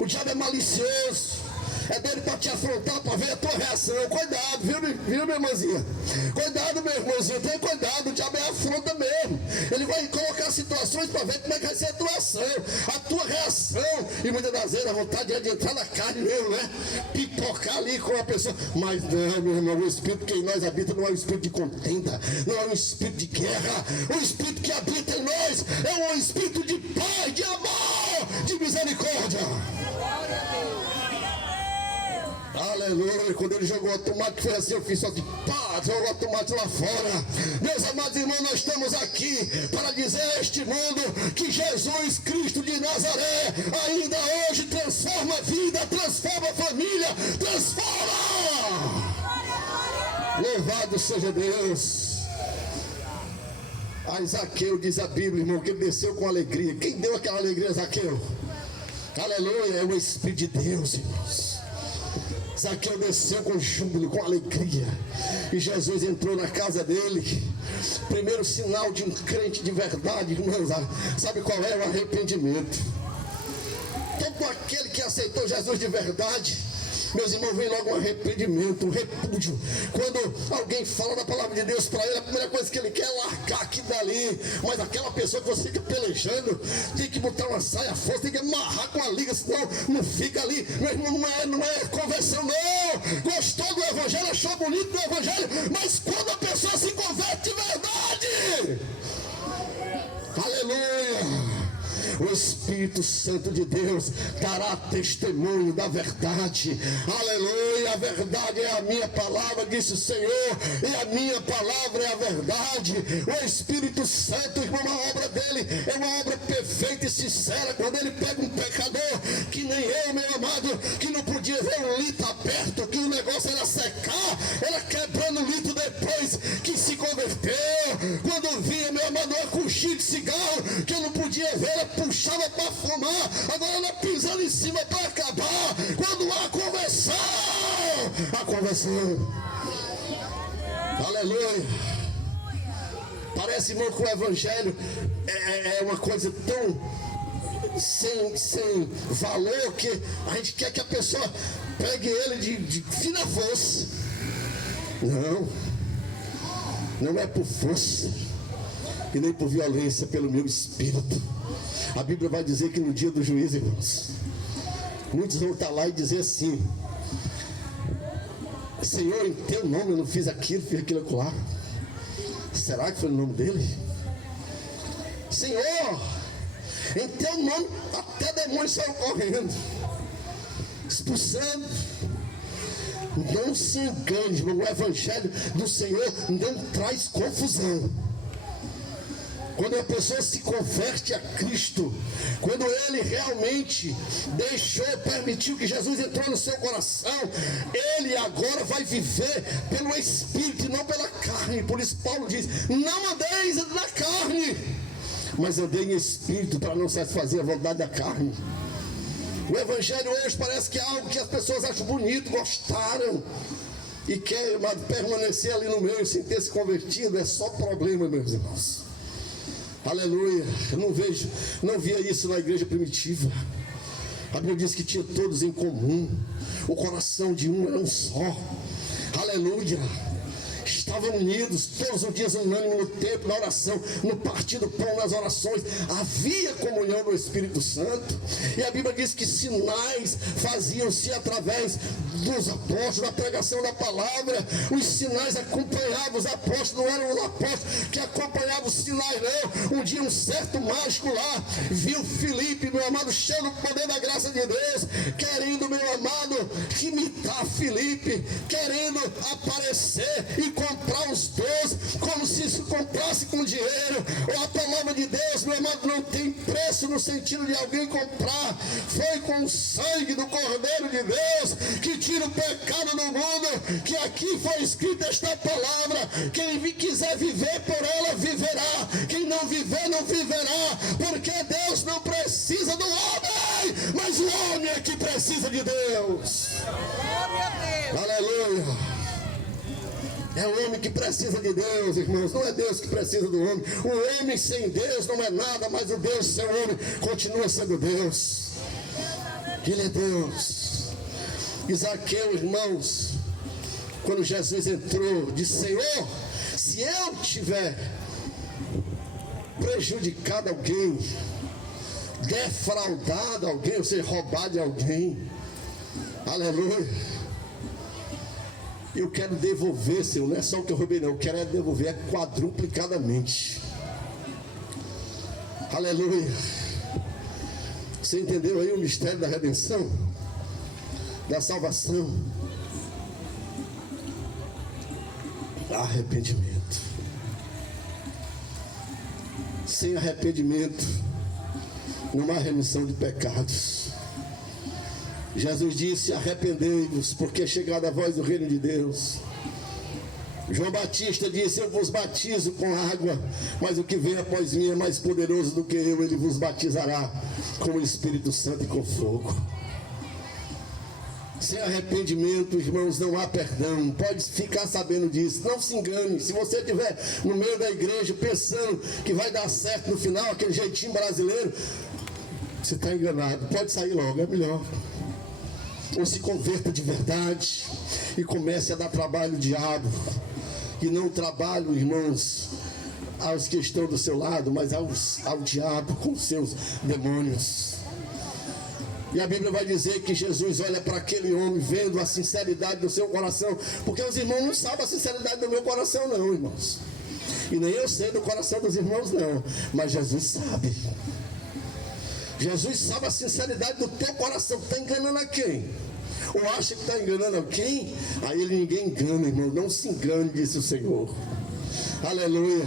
O diabo é malicioso. É dele para te afrontar, para ver a tua reação. Cuidado, viu minha irmãzinha? Cuidado, meu irmãozinho, tenha cuidado. O diabo é afronta mesmo. Ele vai colocar situações para ver como é que vai ser a tua ação, a tua reação. E muitas das vezes a vontade é de entrar na carne mesmo, né? Pipocar ali com a pessoa. Mas não, meu irmão, o Espírito que em nós habita não é um espírito de contenda, não é um espírito de guerra. O Espírito que habita em nós é um espírito de paz, de amor, de misericórdia. Aleluia. Quando ele jogou o tomate, foi assim, eu fiz só de pá, jogou o tomate lá fora. Meus amados irmãos, nós estamos aqui para dizer a este mundo que Jesus Cristo de Nazaré ainda hoje transforma a vida, transforma a família, transforma. Louvado seja Deus. A Zaqueu, diz a Bíblia, irmão, que ele desceu com alegria. Quem deu aquela alegria a Zaqueu? Aleluia, é o Espírito de Deus, irmãos. Zaqueu desceu com júbilo, com alegria, e Jesus entrou na casa dele. Primeiro sinal de um crente de verdade, irmãos, sabe qual é? O arrependimento. Todo aquele que aceitou Jesus de verdade, meus irmãos, vem logo um arrependimento, um repúdio. Quando alguém fala da palavra de Deus para ele, a primeira coisa que ele quer é largar aqui dali. Mas aquela pessoa que você fica pelejando, tem que botar uma saia forte, tem que amarrar com a liga, senão não fica ali. Meu irmão, não é conversão, não. Gostou do evangelho, achou bonito do evangelho, mas quando a pessoa se converte de verdade, aleluia, o Espírito Santo de Deus dará testemunho da verdade. Aleluia, a verdade é a minha palavra, disse o Senhor, e a minha palavra é a verdade. O Espírito Santo, irmão, a obra dele é uma obra perfeita e sincera. Quando ele pega um pecador que nem eu, meu amado, que não podia ver um litro aberto, que o negócio era secar, era quebrando o litro depois que se converteu. Quando via, meu amado, uma coxinha de cigarro que eu não podia ver, ela puxava para fumar, agora ela pisando em cima para acabar. Quando há conversão, aleluia. Parece, irmão, que o evangelho é uma coisa tão sem valor que a gente quer que a pessoa pegue ele de fina força. Não é por força e nem por violência, pelo meu espírito. A Bíblia vai dizer que no dia do juízo, irmãos, Muitos vão estar lá e dizer assim: Senhor, em teu nome eu não fiz aquilo, fiz aquilo acolá. Será que foi no nome dele? Senhor, em teu nome até demônios saíram correndo, expulsando. Não se engane, irmão, o evangelho do Senhor não traz confusão. Quando a pessoa se converte a Cristo, quando ele realmente permitiu que Jesus entrou no seu coração, ele agora vai viver pelo Espírito e não pela carne. Por isso Paulo diz: não andeis na carne, mas andei em Espírito, para não satisfazer a vontade da carne. O evangelho hoje parece que é algo que as pessoas acham bonito, gostaram, e querem permanecer ali no meio sem ter se convertido. É só problema, meus irmãos. Aleluia. Eu não via isso na igreja primitiva. A Bíblia diz que tinha todos em comum, o coração de um era um só. Aleluia. Estavam unidos todos os dias, unânime no templo, na oração, no partir do pão, nas orações. Havia comunhão do Espírito Santo. E a Bíblia diz que sinais faziam-se através dos apóstolos, da pregação da palavra. Os sinais acompanhavam os apóstolos, não eram os apóstolos que acompanhavam os sinais, não. Um dia um certo mágico lá viu Filipe, meu amado, cheio do poder da graça de Deus, querendo, meu amado, imitar Filipe, querendo aparecer e comprar os 12, como se isso comprasse com dinheiro. A palavra de Deus, meu amado, não tem preço no sentido de alguém comprar. Foi com o sangue do Cordeiro de Deus que tira o pecado do mundo, que aqui foi escrita esta palavra: quem quiser viver por ela viverá, quem não viver não viverá, porque Deus não precisa do homem, mas o homem é que precisa de Deus. Glória a Deus. Aleluia. É o homem que precisa de Deus, irmãos. Não é Deus que precisa do homem. O homem sem Deus não é nada, mas o Deus sem o homem continua sendo Deus. Ele é Deus. E Zaqueu, irmãos, quando Jesus entrou, disse: Senhor, se eu tiver prejudicado alguém, defraudado alguém, ou seja, roubado de alguém, aleluia, eu quero devolver, Senhor. Não é só o que eu roubei, não. Eu quero devolver quadruplicadamente. Aleluia. Você entendeu aí o mistério da redenção? Da salvação? Arrependimento. Sem arrependimento não há remissão de pecados. Jesus disse: arrependei-vos, porque é chegada a voz do reino de Deus. João Batista disse: eu vos batizo com água, mas o que vem após mim é mais poderoso do que eu, ele vos batizará com o Espírito Santo e com fogo. Sem arrependimento, irmãos, não há perdão. Pode ficar sabendo disso. Não se engane. Se você estiver no meio da igreja pensando que vai dar certo no final, aquele jeitinho brasileiro, você está enganado. Pode sair logo, é melhor. Ou se converta de verdade e comece a dar trabalho ao diabo. E não trabalho, irmãos, aos que estão do seu lado, mas ao diabo com seus demônios. E a Bíblia vai dizer que Jesus olha para aquele homem vendo a sinceridade do seu coração, porque os irmãos não sabem a sinceridade do meu coração não, irmãos. E nem eu sei do coração dos irmãos não, mas Jesus sabe. Jesus sabe a sinceridade do teu coração. Está enganando a quem? Ou acha que está enganando a quem? Aí ele: ninguém engana, irmão. Não se engane, disse o Senhor. Aleluia.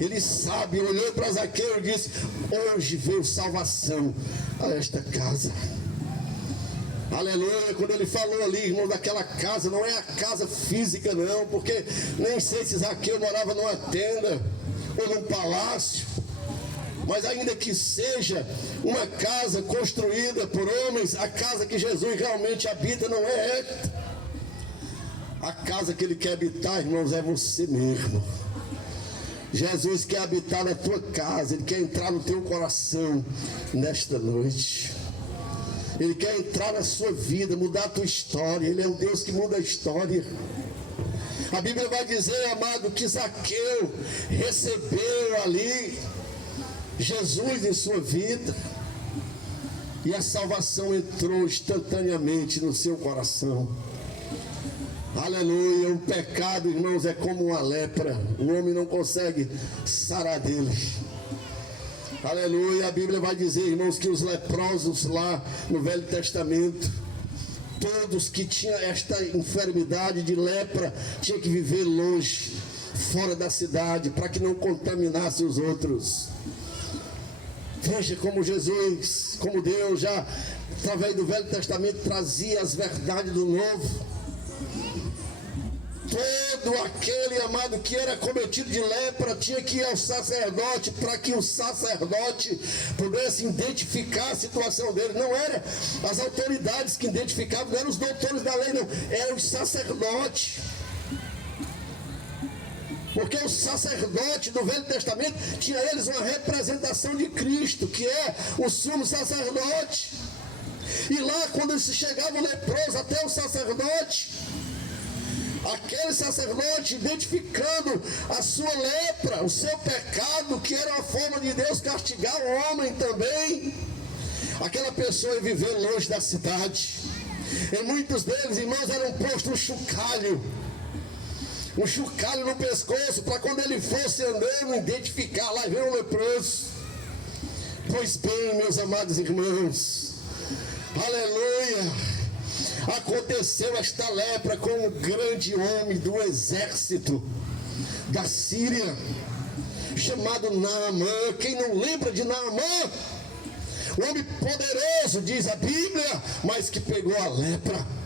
Ele sabe, olhou para Zaqueu e disse: hoje veio salvação a esta casa. Aleluia. Quando ele falou ali, irmão, daquela casa, não é a casa física não, porque nem sei se Zaqueu morava numa tenda ou num palácio. Mas ainda que seja uma casa construída por homens, a casa que Jesus realmente habita não é esta. A casa que ele quer habitar, irmãos, é você mesmo. Jesus quer habitar na tua casa. Ele quer entrar no teu coração nesta noite. Ele quer entrar na sua vida, mudar a tua história. Ele é o Deus que muda a história. A Bíblia vai dizer, amado, que Zaqueu recebeu ali Jesus em sua vida. E a salvação entrou instantaneamente no seu coração. Aleluia. O pecado, irmãos, é como uma lepra. O homem não consegue sarar dele. Aleluia. A Bíblia vai dizer, irmãos, que os leprosos lá no Velho Testamento, todos que tinham esta enfermidade de lepra, tinham que viver longe, fora da cidade, para que não contaminasse os outros. Veja como Jesus, como Deus já, através do Velho Testamento, trazia as verdades do Novo. Todo aquele, amado, que era cometido de lepra, tinha que ir ao sacerdote, para que o sacerdote pudesse identificar a situação dele. Não eram as autoridades que identificavam, não eram os doutores da lei, não, eram os sacerdotes. Porque o sacerdote do Velho Testamento tinha eles uma representação de Cristo, que é o sumo sacerdote. E lá, quando se chegava o leproso até o sacerdote, aquele sacerdote identificando a sua lepra, o seu pecado, que era uma forma de Deus castigar o homem também, aquela pessoa ia viver longe da cidade. E muitos deles, irmãos, eram postos um chocalho no pescoço, para quando ele fosse andando, identificar, lá vem um leproso. Pois bem, meus amados irmãos, aleluia, aconteceu esta lepra com um grande homem do exército da Síria, chamado Naamã. Quem não lembra de Naamã? Um homem poderoso, diz a Bíblia, mas que pegou a lepra.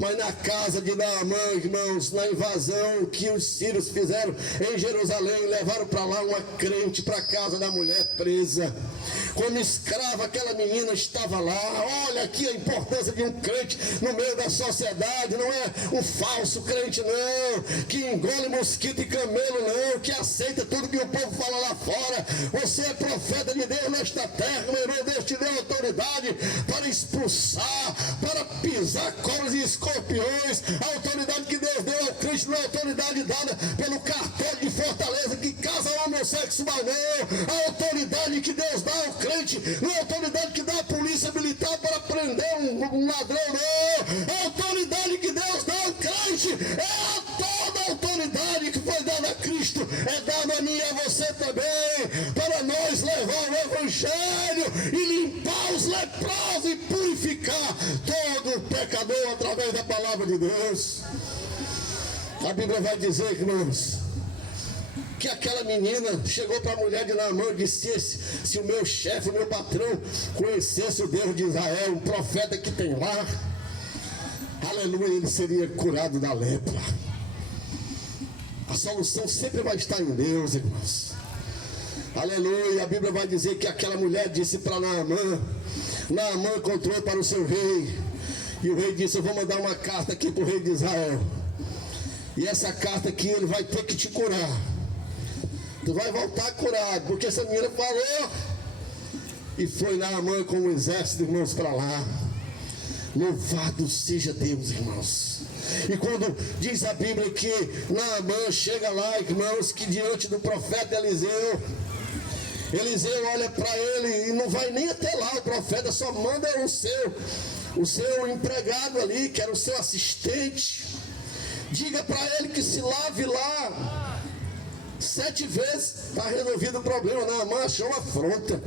Mas na casa de Naamã, irmãos, na invasão que os sírios fizeram em Jerusalém, levaram para lá uma crente para a casa da mulher presa. Como escrava, aquela menina estava lá. Olha aqui a importância de um crente no meio da sociedade. Não é um falso crente, não, que engole mosquito e camelo, não, que aceita tudo que o povo fala lá fora. Você é profeta de Deus nesta terra, meu irmão. Deus te deu autoridade para expulsar, para pisar cobras e escorpiões. A autoridade que Deus deu ao crente não é autoridade dada pelo cartório de Fortaleza que casa homossexual, não. A autoridade que Deus dá ao crente não é a autoridade que dá a polícia militar para prender um ladrão, não. A autoridade que Deus dá ao crente é toda a autoridade que foi dada a Cristo, é dada a mim e a você também, para nós levar o evangelho e limpar os leprosos e purificar todo pecador através da palavra de Deus. A Bíblia vai dizer, irmãos, que aquela menina chegou para a mulher de Naamã e disse: se o meu chefe, o meu patrão conhecesse o Deus de Israel, um profeta que tem lá, aleluia, ele seria curado da lepra. A solução sempre vai estar em Deus, irmãos. Aleluia. A Bíblia vai dizer que aquela mulher disse para Naamã, Naamã contou para o seu rei, e o rei disse: eu vou mandar uma carta aqui para o rei de Israel, e essa carta aqui ele vai ter que te curar. Tu vai voltar curado, porque essa menina falou. E foi Naamã com o exército, irmãos, para lá. Louvado seja Deus, irmãos. E quando diz a Bíblia que Naamã chega lá, irmãos, que diante do profeta Eliseu olha para ele e não vai nem até lá. O profeta só manda o seu empregado ali, que era o seu assistente. Diga para ele que se lave lá 7 vezes, está resolvido o problema. Naamã achou uma afronta.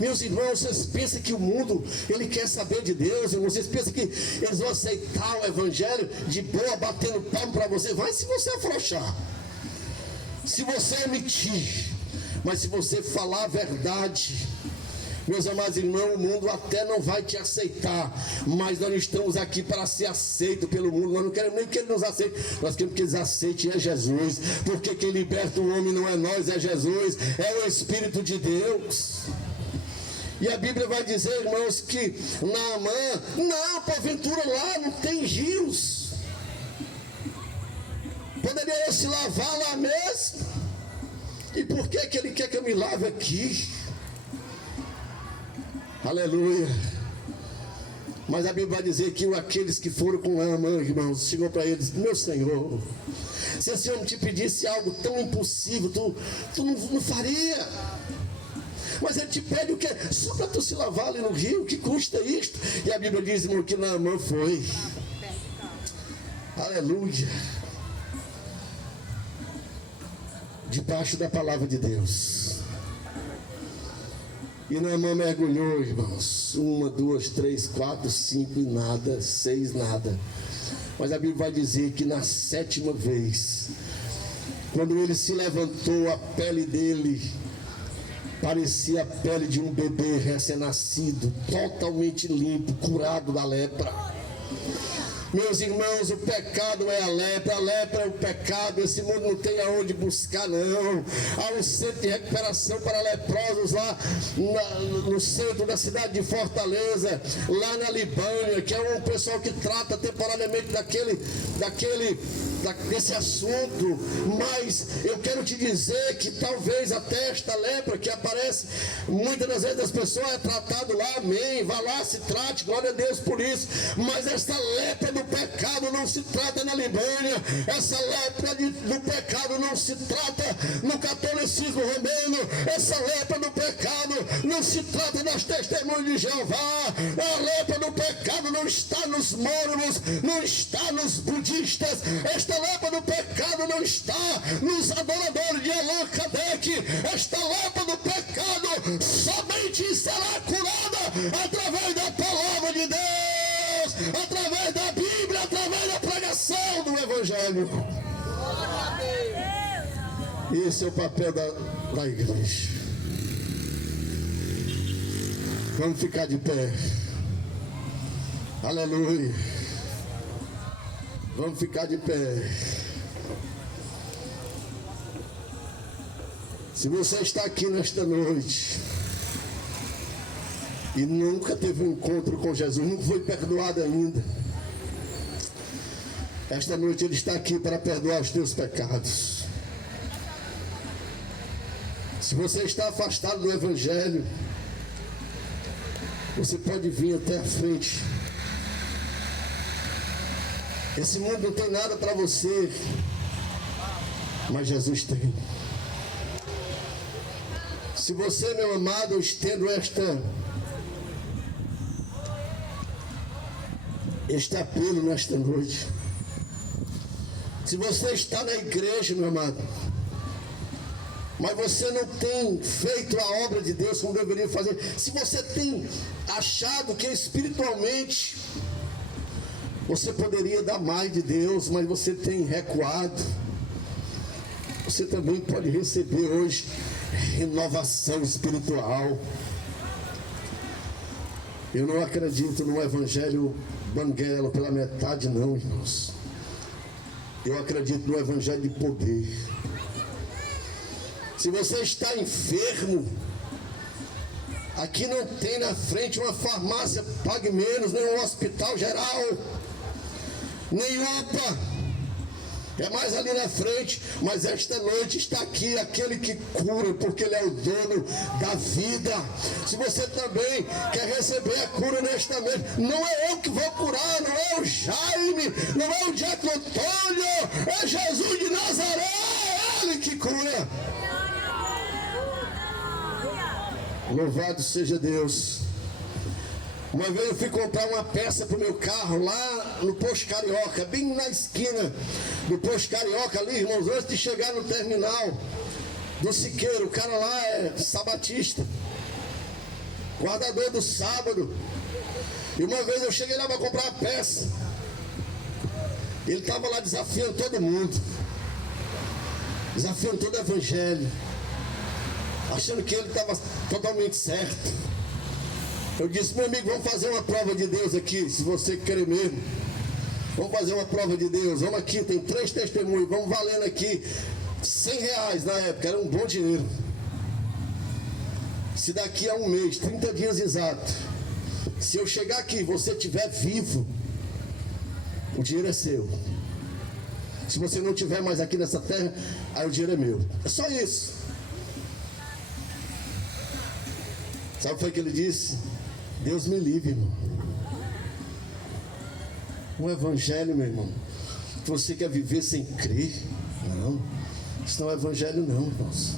Meus irmãos, vocês pensam que o mundo, ele quer saber de Deus? Vocês pensam que eles vão aceitar o evangelho de boa, batendo palmo para você? Vai se você afrouxar, se você omitir. Mas se você falar a verdade, meus amados irmãos, o mundo até não vai te aceitar, mas nós não estamos aqui para ser aceito pelo mundo. Nós não queremos nem que ele nos aceite, nós queremos que eles aceitem é Jesus, porque quem liberta o homem não é nós, é Jesus, é o Espírito de Deus. E a Bíblia vai dizer, irmãos, que Naamã, não, porventura lá não tem rios, poderia eu se lavar lá mesmo? E por que ele quer que eu me lave aqui? Aleluia. Mas a Bíblia vai dizer que aqueles que foram com Naamã, irmãos, chegou para eles: meu Senhor, se esse homem te pedisse algo tão impossível, tu não faria. mas ele te pede o quê? Só para tu se lavar ali no rio, que custa isto? E a Bíblia diz, irmão, que Naamã foi. Aleluia. Debaixo da palavra de Deus. E Naamã mergulhou, irmãos. 1, 2, 3, 4, 5 e nada. 6 nada. Mas a Bíblia vai dizer que na 7ª vez, quando ele se levantou, a pele dele parecia a pele de um bebê recém-nascido, totalmente limpo, curado da lepra. Meus irmãos, o pecado é a lepra é o pecado. Esse mundo não tem aonde buscar, não. Há um centro de recuperação para leprosos lá no centro da cidade de Fortaleza, lá na Libânia, que é um pessoal que trata temporariamente desse assunto. Mas eu quero te dizer que talvez até esta lepra que aparece muitas das vezes das pessoas é tratado lá, amém, vá lá, se trate, glória a Deus por isso. Mas esta lepra do pecado não se trata na Libânia, essa lepra do pecado não se trata no catolicismo romano, essa lepra do pecado não se trata das testemunhas de Jeová, a lepra do pecado não está nos mórmons, não está nos budistas, esta lepra do pecado não está nos adoradores de Allan Kardec, esta lepra do pecado somente será curada através da palavra de Deus, através da Bíblia, através da pregação do Evangelho. Esse é o papel da igreja. Vamos ficar de pé. Aleluia. Vamos ficar de pé. Se você está aqui nesta noite e nunca teve um encontro com Jesus, não foi perdoado ainda, esta noite Ele está aqui para perdoar os teus pecados. Se você está afastado do Evangelho, você pode vir até a frente. Esse mundo não tem nada para você, mas Jesus tem. Se você, meu amado, eu estendo este apelo nesta noite. Se você está na igreja, meu amado, mas você não tem feito a obra de Deus como deveria fazer, se você tem achado que espiritualmente você poderia dar mais de Deus, mas você tem recuado, você também pode receber hoje renovação espiritual. Eu não acredito no evangelho banguela pela metade, não, irmãos. Eu acredito no evangelho de poder. Se você está enfermo, aqui não tem na frente uma farmácia Pague Menos, nem um hospital geral, nem UPA. É mais ali na frente, mas esta noite está aqui aquele que cura, porque Ele é o dono da vida. Se você também quer receber a cura nesta noite, não é eu que vou curar, não é o Jaime, não é o Diácono Antônio, é Jesus de Nazaré, é Ele que cura. Louvado seja Deus. Uma vez eu fui comprar uma peça para o meu carro lá no Posto Carioca, bem na esquina do Posto Carioca ali, irmãos, antes de chegar no terminal do Siqueiro. O cara lá é sabatista, guardador do sábado. E uma vez eu cheguei lá para comprar a peça, ele estava lá desafiando todo mundo, desafiando todo o evangelho, achando que ele estava totalmente certo. Eu disse, meu amigo, vamos fazer uma prova de Deus aqui, se você querer mesmo. Vamos fazer uma prova de Deus. Vamos aqui, tem 3 testemunhos, vamos valendo aqui R$100 na época, era um bom dinheiro. Se daqui a um mês, 30 dias exatos, se eu chegar aqui e você estiver vivo, o dinheiro é seu. Se você não estiver mais aqui nessa terra, aí o dinheiro é meu. É só isso. Sabe o que foi que ele disse? Deus me livre, irmão. O evangelho, meu irmão, você quer viver sem crer? Não, isso não é evangelho não, irmãos.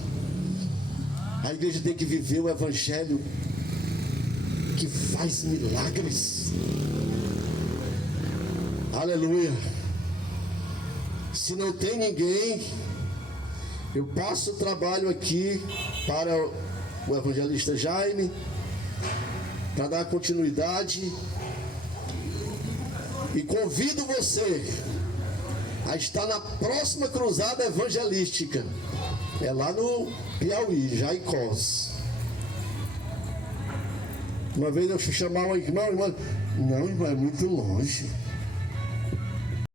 A igreja tem que viver o evangelho que faz milagres. Aleluia. Se não tem ninguém, eu passo o trabalho aqui para o evangelista Jaime, para dar continuidade, e convido você a estar na próxima cruzada evangelística. É lá no Piauí, Jaicós. Uma vez eu fui chamar uma irmã, não, irmã, é muito longe.